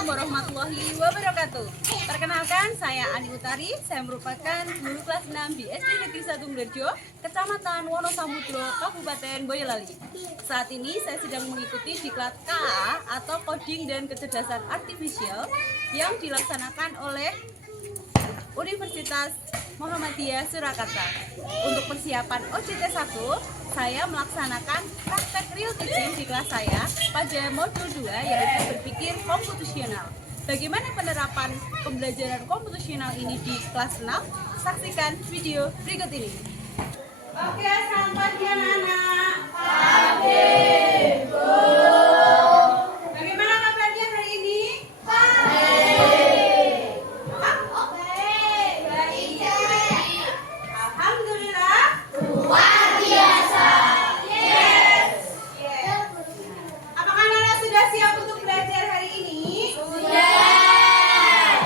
Assalamualaikum warahmatullahi wabarakatuh. Perkenalkan, saya Ani Utari. Saya merupakan guru kelas 6 di SD Negeri 1 Mlerjo, Kecamatan Wonosamudro, Kabupaten Boyolali. Saat ini saya sedang mengikuti diklat KA atau Coding dan Kecerdasan Artifisial yang dilaksanakan oleh Universitas Muhammadiyah Surakarta. Untuk persiapan OJT 1, saya melaksanakan praktek real teaching di kelas saya pada modul 2, yaitu berpikir komputasional. Bagaimana penerapan pembelajaran komputasional ini di kelas 6? Saksikan video berikut ini. Oke, selamat pagi anak-anak. Pagi, Bu. Bagaimana kabarnya hari ini? Alhamdulillah. Luar biasa. Yes. Apakah anak sudah siap untuk belajar hari ini? Sudah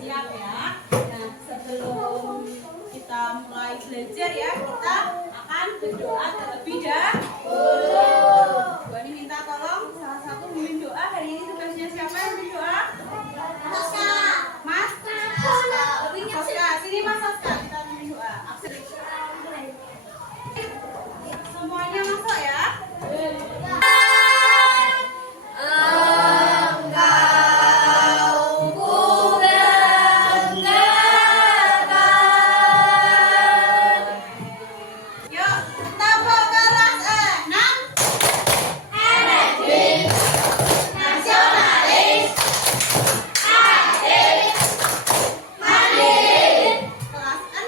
siap ya. Nah, sebelum kita mulai belajar ya, kita akan berdoa terlebih dahulu. Bu Ani minta tolong salah satu mimpin doa. Hari ini tugasnya siapa yang mimpin doa? Mas Soska. Sini Mas Soska, kita mimpin doa. Semuanya masuk ya. Yuk, tepuk keras 6. Energi nasionalis adil mandiri. Kelas 6.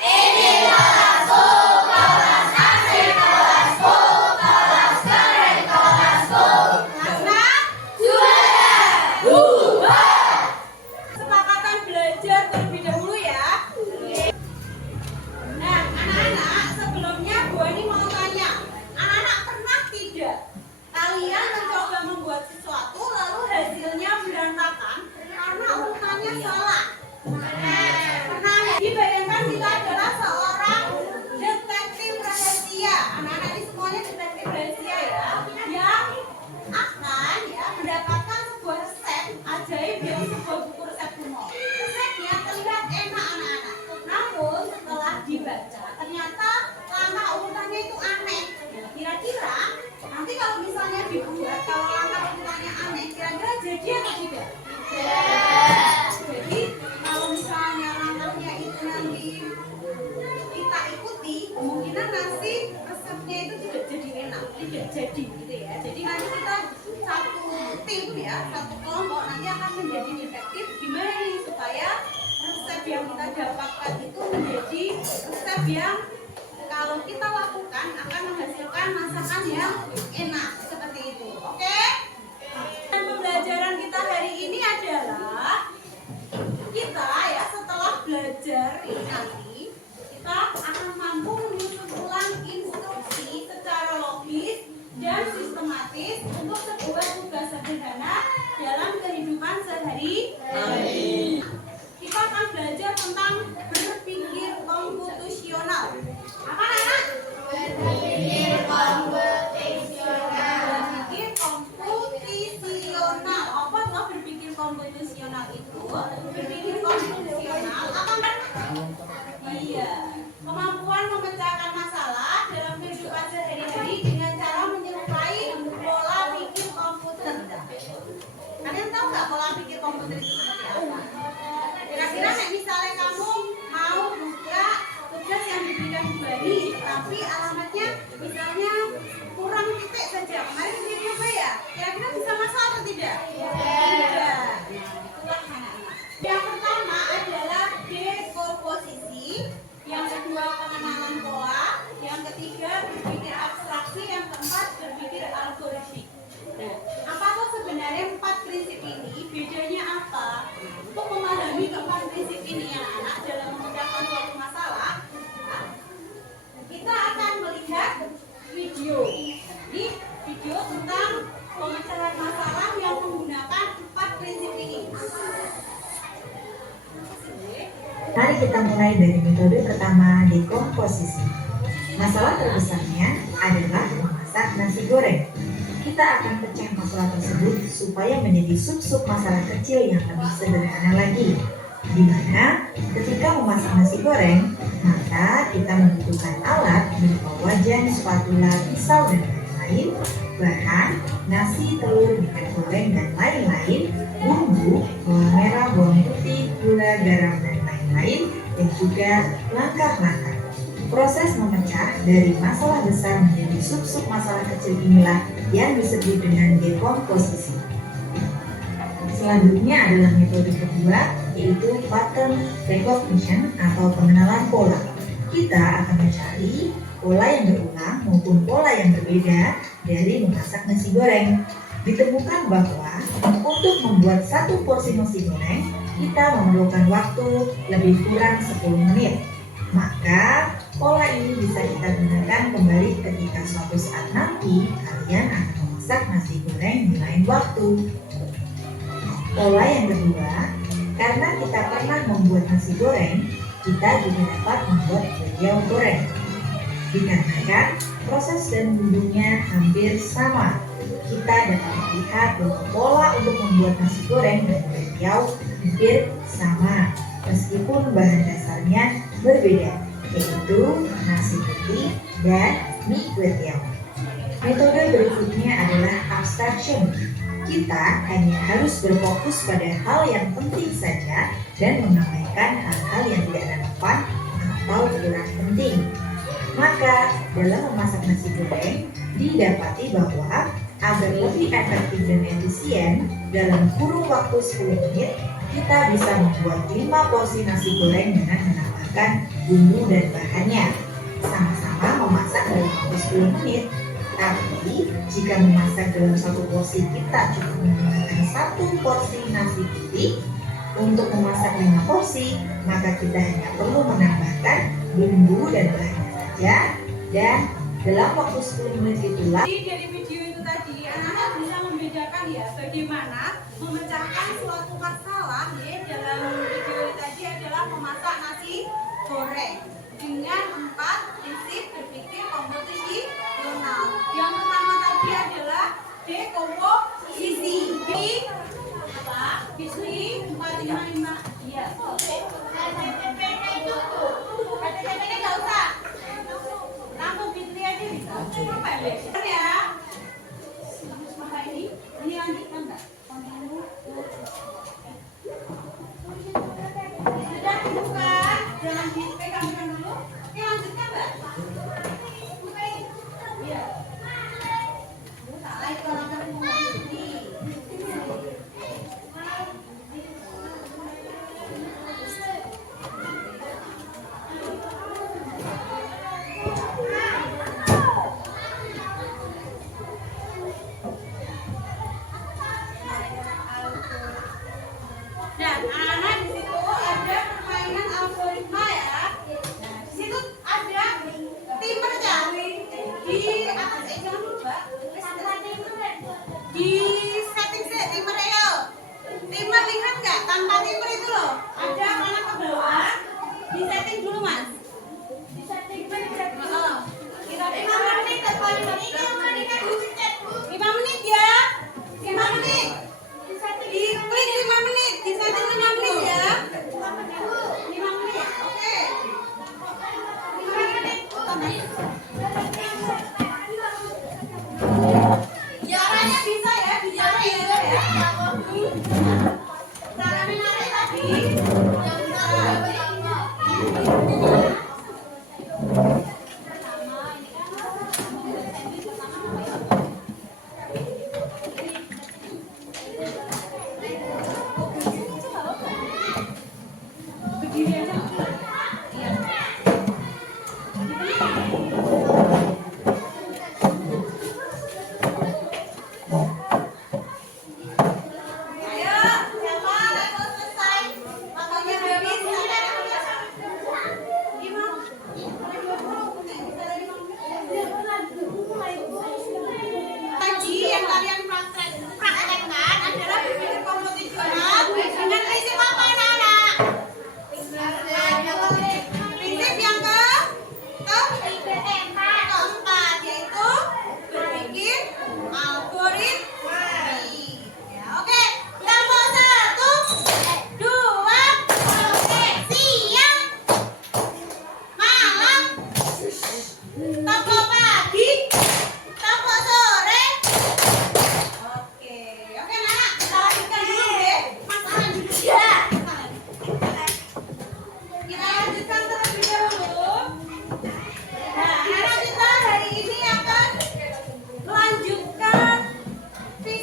Ini kelasku, kelas asik, kelasku, kelas keren, kelasku. Kelas 6 sudah bubar. Kesepakatan belajar terlebih dahulu ya. Nah, anak-anak, sebelumnya Bu Ani mau tanya, anak-anak pernah tidak kalian mencoba membuat sesuatu lalu hasilnya berantakan karena urutannya salah? Pernah ya? Dibayangkan kita adalah seorang detektif rahasia. Anak-anak ini semuanya detektif rahasia ya, yang akan ya mendapatkan sebuah resep ajaib dari sebuah buku resep kuno. Resepnya terlihat enak anak-anak, namun setelah dibaca ternyata langkah urutannya itu aneh. Nah, kira-kira nanti kalau misalnya dibuat, kalau langkah urutannya aneh, kira-kira jadi atau tidak? Jadi kalau misalnya langkahnya itu nanti kita ikuti, kemungkinan nanti resepnya itu tidak jadi enak, tidak jadi gitu ya. Jadi nanti kita satu tim ya, satu kelompok nanti akan menjadi detektif gimana nih supaya resep yang kita dapatkan itu menjadi resep yang kalau kita lakukan akan menghasilkan masakan yang enak seperti itu. Oke? Dan pembelajaran kita hari ini adalah kita ya setelah belajar ini nanti kita akan mampu menyusun ulang instruksi secara logis dan sistematis untuk sebuah tugas sederhana dalam kehidupan sehari-hari. Kita akan belajar tentang berpikir komputasional. Apa anak? Berpikir komputasional. Berpikir komputasional. Apa tuh berpikir komputasional itu? Berpikir komputasional akan iya, kemampuan memecahkan masalah dalam kehidupan sehari-hari dengan cara menyerupai pola pikir komputer. Kalian tahu nggak pola pikir komputer itu seperti apa? Kira-kira misalnya kamu mau buka tugas yang diberikan Bu Ani, tapi alamatnya misalnya kurang titik saja. Kemarin kita coba ya, kira-kira bisa masuk atau tidak? Tidak. Nah, itulah anak-anak. Yang pertama adalah dekomposisi, yang kedua pengenalan pola, yang ketiga berpikir abstraksi, yang keempat berpikir algoritmik. Nah, apa tuh sebenarnya 4 prinsip ini? Bedanya apa? Untuk memahami keempat prinsip ini anak-anak dalam memecahkan suatu masalah, kita akan melihat video. Ini video tentang pemecahan masalah yang menggunakan 4 prinsip ini. Mari kita mulai dari metode pertama, dekomposisi. Masalah terbesarnya adalah memasak nasi goreng. Kita kita akan pecah masalah tersebut supaya menjadi sub-sub masalah kecil yang lebih sederhana lagi. Di mana ketika memasak nasi goreng, maka kita membutuhkan alat berupa wajan, spatula, pisau, dan lain-lain, bahan, nasi, telur, minyak goreng, dan lain-lain, bumbu, bawang merah, bawang putih, gula, garam, dan lain-lain, dan juga langkah-langkah. Proses memecah dari masalah besar menjadi sub-sub masalah kecil inilah yang disebut dengan dekomposisi. Selanjutnya adalah metode kedua, yaitu pattern recognition atau pengenalan pola. Kita akan mencari pola yang berulang maupun pola yang berbeda dari memasak nasi goreng. Ditemukan bahwa untuk membuat satu porsi nasi goreng, kita memerlukan waktu lebih kurang 10 menit. Maka pola ini bisa kita gunakan kembali ketika suatu saat nanti kalian akan memasak nasi goreng di lain waktu. Pola yang kedua, karena kita pernah membuat nasi goreng, kita juga dapat membuat beliau goreng. Dikarenakan proses dan bumbunya hampir sama, kita dapat melihat bahwa pola untuk membuat nasi goreng dan beliau hampir sama, meskipun bahan dasarnya berbeda, yaitu nasi putih dan mie kuetiau. Metode berikutnya adalah abstraction. Kita hanya harus berfokus pada hal yang penting saja dan mengabaikan hal-hal yang tidak relevan atau kurang penting. Maka dalam memasak nasi goreng didapati bahwa agar lebih efektif dan efisien dalam kurun waktu 10 menit kita bisa membuat 5 porsi nasi goreng dengan menambahkan bumbu dan bahannya. Sama-sama memasak dalam waktu 10 menit. Tapi jika memasak dalam satu porsi kita cukup menggunakan 1 porsi nasi putih, untuk memasak 5 porsi maka kita hanya perlu menambahkan bumbu dan bahannya saja, dan dalam waktu 10 menit itulah. Jadi dari video itu tadi anak-anak bisa membedakan ya bagaimana memecahkan suatu masalah ya dalam video ini tadi adalah memasak nasi goreng dengan 4 prinsip berpikir komputasional. Yang pertama tadi adalah dekomposisi. Bisnis 455. Iya. KTP-nya nggak usah. Langsung Fitri aja bisa. Ya. Ini lanjutkan nggak? Sudah dibuka, jangan dipegangkan dulu. Oke, lanjutkan mbak. Iya. Salah itu orang ini. Dan anak di situ ada permainan algoritma ya. Nah, di situ ada timernya. Di atas jangan lupa. Di setting timer ya. Timer lihat nggak? Tanpa timer itu loh. Ada anak ke bawah. Di setting dulu mas. Di setting dulu. Kita 5 menit atau 5 menit. 5 menit ya. 5 menit. Di klik 5 menit. Di setting 5 menit ya. 5 menit. Oke. 5 menit. Caranya bisa ya.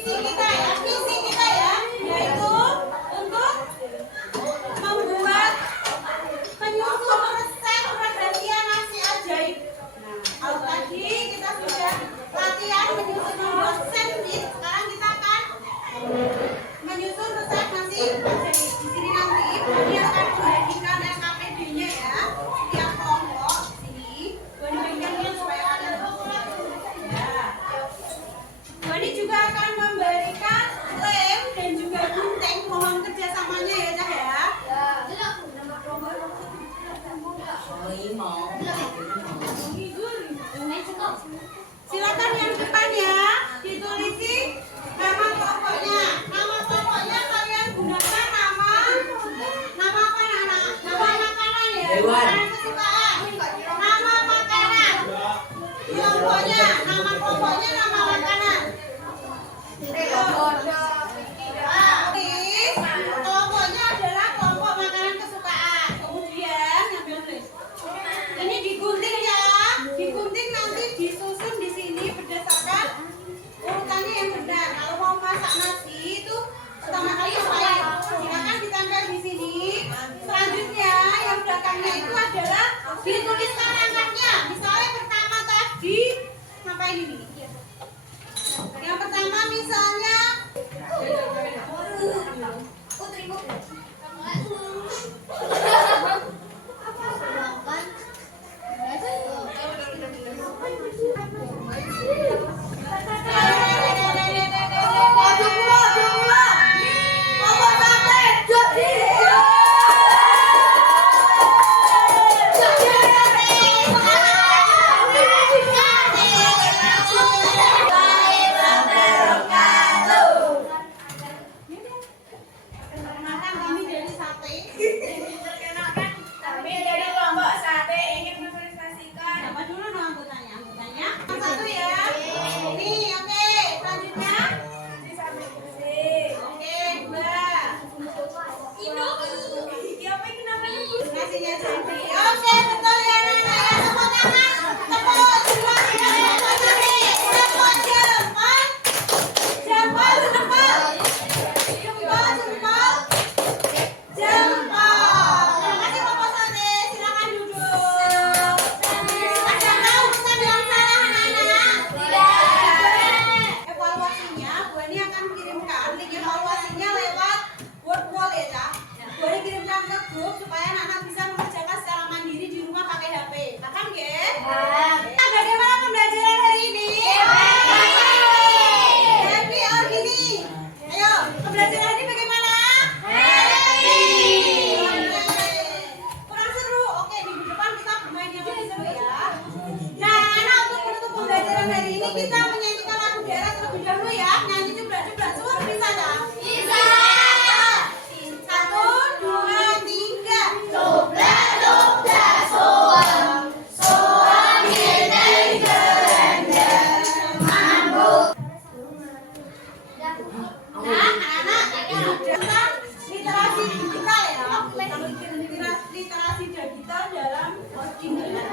visi kita ya, yaitu untuk membuat menyusun resep rahasia nasi ajaib. Nah, kalau tadi kita sudah latihan menyusun membuat sandwich, sekarang kita akan menyusun resep nasi ajaib. Di sini nanti Bani akan membagikan LKPD-nya ya, setiap kelompok di sini. Bani bagikan supaya kalian ya. Bani juga akan memberikan lem dan juga gunting. Mohon kerjasamanya ya Cah ya. Silakan yang depan ya, ditulisi nama kelompoknya. Nama kelompoknya kalian gunakan nama apa anak? Nama makanan ya. Makanan kesukaan. Nama makanan. Kelompoknya, nama kelompoknya nama makanan. Kelompoknya adalah kelompok makanan kesukaan. Kemudian ambil tulis. Ini digunting ya, digunting nanti disusun di sini berdasarkan urutannya yang benar. Kalau mau masak nasi itu pertama kali ngapain? Silakan ditempel di sini. Selanjutnya yang belakangnya itu adalah dituliskan angkanya. Misalnya pertama tadi ngapain ini? Yang pertama misalnya perkenalkan kami dari sate. Kami dari kelompok sate ingin mempresentasikan Siapa dulu dong anggotanya? Anggotanya yang satu ya. Ini oke. Selanjutnya oke dua. Nasinya cantik. Oke betul ya anak-anak ya. Tepuk tangan. Tepuk jempol. Tepuk jempol. Jempol jempol. Jempol jempol. Jempol. Terima kasih Bapak Sate. Silakan duduk. Ada tahu pesan yang salah anak-anak? Tidak. Evaluasinya, Bu Ani akan kirimkan link evaluasinya lewat word wall ya, Cak. Bu Ani kirimkan ke grup supaya anak-anak bisa mengerjakan secara mandiri di rumah pakai HP. Paham nggih? Nah, bagaimana pembelajaran hari ini? Happy or gini? Ayo, pembelajaran hari ini bagaimana? Happy. Kurang seru. Oke, minggu depan kita bermain yang lebih seru ya. Nah, anak untuk menutup pembelajaran hari ini kita menyanyikan lagu daerah terlebih dahulu ya. Nyanyi jeblak-jeblak semua bisa tak? Bisa. 1, 2, 3. Jeblak jeblak soang. Soang gede gerendeng mambuk. Nah, anak-anak tentang literasi digital ya. Literasi digital dalam coding ya.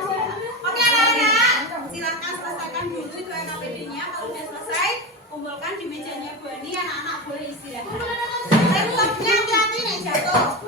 Oke anak-anak, silakan selesaikan dulu itu LKPD-nya. Kalau sudah selesai, kumpulkan di mejanya Bu Ani. Anak-anak boleh istirahat. Laptopnya hati-hati nih jatuh.